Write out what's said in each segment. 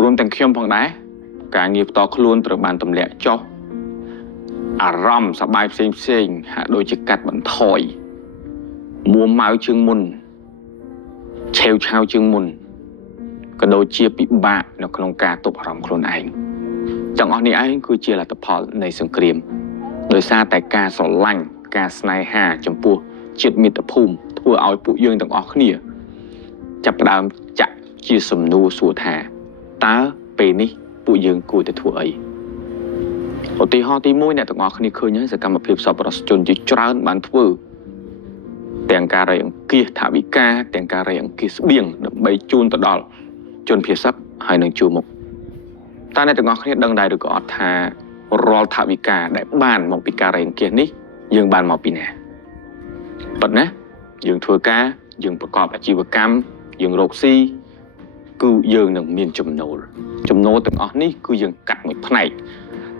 រួមទាំងខ្ញុំផងដែរការងារផ្ទាល់ខ្លួនត្រូវបានទម្លាក់ចុះអារម្មណ៍សប្បាយផ្សេងហាក់ដូចជាកាត់បន្ថយមួម៉ៅជាងមុនឆេវឆាវជាងមុនក៏ដូចជាពិបាកនៅក្នុងការទប់អារម្មណ៍ខ្លួនឯងទាំងអស់នេះឯងគឺជាលទ្ធផលនៃសង្គ្រាមដោយសារតែការស្រឡាញ់ការស្នេហាចំពោះជាតិមាតុភូមិធ្វើឲ្យពួកយើងទាំងអស់គ្នាចាប់ផ្ដើមចាក់ជាសំណួរសួរថាតើពេលនេះពួកយើងគួរតែធ្វើអីឧទាហរណ៍ទី1អ្នកទាំងអស់គ្នាឃើញហើយសកម្មភាពសប្បុរសជនជាច្រើនបានធ្វើទាំងការរៃអង្គាសថវិកាទាំងការរៃអង្គាសស្បៀងដើម្បីជូនទៅដល់ជនភៀសសឹកហើយនឹងជួរមុខតើអ្នកទាំងអស់គ្នាដឹងដែរឬក៏អត់ថារាល់ថវិកាដែលបានមកពីការរៃអង្គាសនេះយើងបានមកពីណាប៉ុន្តែយើងធ្វើការយើងប្រកបអាជីវកម្មយើងរកស៊ីគឺយើងនឹងមានចំណូលទាំងអស់នេះគឺយើងកាត់មួយផ្នែក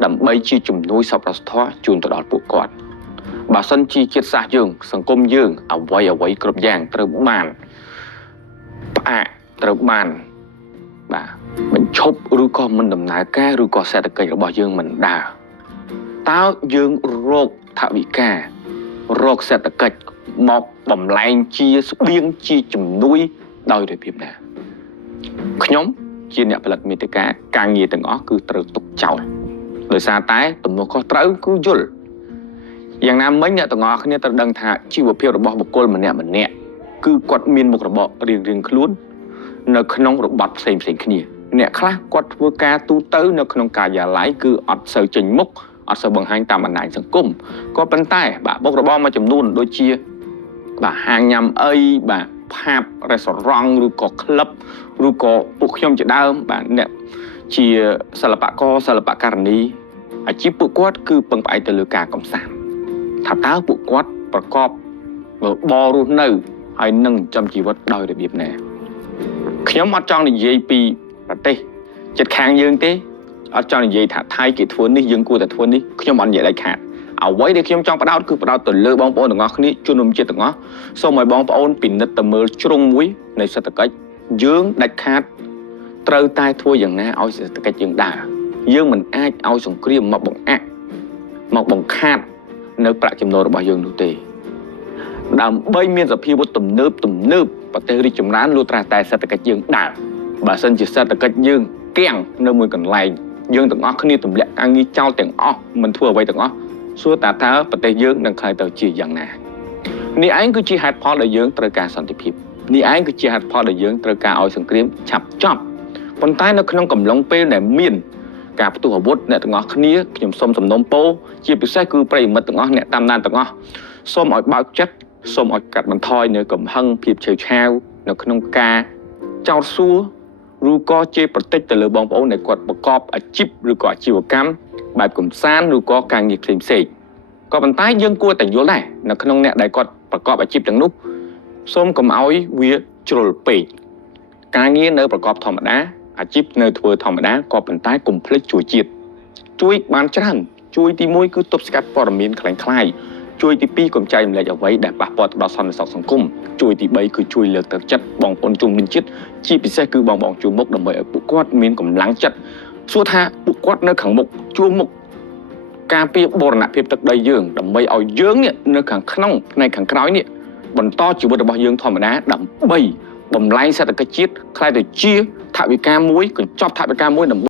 ដើម្បីជាជំនួយសប្បុរសធម៌ជូនទៅដល់ពួកគាត់បើសិនជាជាតិសាសន៍យើងសង្គមយើងអ្វីគ្រប់យ៉ាងត្រូវបានផ្អាកត្រូវបានបញ្ឈប់ឬក៏មិនដំណើរការឬក៏សេដ្ឋកិច្ចរបស់យើងមិនដើរតើយើងរកថវិការកសេដ្ឋកិច្ចមកបំលែងជាស្បៀងជាជំនួយដោយរបៀបណាខ្ញុំជាអ្នកផលិតមាតិកាការងារទាំងអស់គឺត្រូវទុកចោលដោយសារតែទំនួលខុសត្រូវគឺយល់យ៉ាងណាមិញអ្នកទាំងអស់គ្នាត្រូវដឹងថាជីវភាពរបស់បុគ្គលម្នាក់គឺគាត់មានមុខរបររៀងៗខ្លួននៅក្នុងរបត់ផ្សេងគ្នាអ្នកខ្លះគាត់ធ្វើការទូទៅនៅក្នុងការិយាល័យគឺអត់សូវចេញមុខអត់សូវបង្ហាញតាមបណ្ដាញសង្គមក៏ប៉ុន្តែមុខរបរមួយចំនួនដូចជាហាងញ៉ាំអីផាបរេស្តូរ៉ង់ឬក៏ក្លឹបឬក៏ពួកខ្ញុំជាដើមអ្នកជាសិល្បករសិល្បករនីអាជីពពួកគាត់គឺពឹងផ្អែកទៅលើការកំសាន្តថាតើពួកគាត់ប្រកបរបររស់នៅហើយនឹងចំជីវិតដោយរបៀបណាខ្ញុំអត់ចង់និយាយពីប្រទេសជិតខាងយើងទេអត់ចង់និយាយថាថៃគេធ្វើនេះយើងគួរតែធ្វើនេះខ្ញុំអត់និយាយដាច់ខាតអ្វីដែលខ្ញុំចង់ផ្ដោតគឺផ្ដោតទៅលើបងប្អូនទាំងអស់គ្នាជនរួមជាតិទាំងអស់សូមឲ្យបងប្អូនពិនិត្យទៅមើលជ្រុងមួយនៃសេដ្ឋកិច្ចយើងដាច់ខាតត្រូវតែធ្វើយ៉ាងណាឲ្យសេដ្ឋកិច្ចយើងដើរយើងមិនអាចឲ្យសង្គ្រាមមកបង្ខាតនៅប្រាក់ចំណូលរបស់យើងនោះទេដើម្បីមានសភាវុធទំនើបប្រទេសរីកចម្រើនលុះត្រាតែសេដ្ឋកិច្ចយើងដើរបើសិនជាសេដ្ឋកិច្ចយើងគាំងនៅមួយកន្លែងយើងទាំងអស់គ្នាទម្លាក់ការងារចោលទាំងអស់មិនធ្វើអ្វីទាំងអស់សួរតើប្រទេសយើងនឹងខ្លាយទៅជាយ៉ាងណានេះឯងគឺជាហេតុផលដែលយើងត្រូវការសន្តិភាពនេះឯងគឺជាហេតុផលដែលយើងត្រូវការឲ្យសង្គ្រាមឆាប់ចប់ប៉ុន្តែនៅក្នុងកំឡុងពេលដែលមានការផ្ទុះអាវុធអ្នកទាំងអស់គ្នាខ្ញុំសូមសំណូមពរជាពិសេសគឺប្រិយមិត្តទាំងអស់អ្នកតាមដានទាំងអស់សូមឲ្យបើកចិត្តសូមឲ្យកាត់បន្ថយនៅកំហឹងភាពឆេវឆាវនៅក្នុងការចោទសួរឬក៏ជេរប្រតិចទៅលើបងប្អូនដែលគាត់ប្រកបអាជីពឬក៏អាជីវកម្មបែបកំសាន្តឬក៏ការងារផ្សេងក៏ប៉ុន្តែយើងគួរតែយល់ដែរនៅក្នុងអ្នកដែលគាត់ប្រកបអាជីពទាំងនោះសូមកុំឲ្យវាជ្រុលពេកការងារនៅប្រកបធម្មតាអាជីពនៅធ្វើធម្មតាក៏ប៉ុន្តែកុំភ្លេចជួយជាតិជួយបានច្រើនជួយទី1គឺទប់ស្កាត់ព័ត៌មានคล้ายៗជួយទី2កុំចែករំលែកអ្វីដែលប៉ះពាល់ទៅដល់សន្តិសុខសង្គមជួយទី3គឺជួយលើកទឹកចិត្តបងប្អូនជុំវិញជាតិជាពិសេសគឺបងប្អូនជួរមុខដើម្បីឲ្យពួកគាត់មានកម្លាំងចិត្តសួរថាពួកគាត់នៅខាងមុខជួរមុខការពារបូរណភាពទឹកដីយើងដើម្បីឲ្យយើងនៅខាងក្នុងផ្នែកខាងក្រោយនេះបន្តជីវិតរបស់យើងធម្មតាដើម្បីបំលែងសេដ្ឋកិច្ចជាតិខ្លាយទៅជាថវិកាមួយកញ្ចប់ថវិកាមួយដើម្បី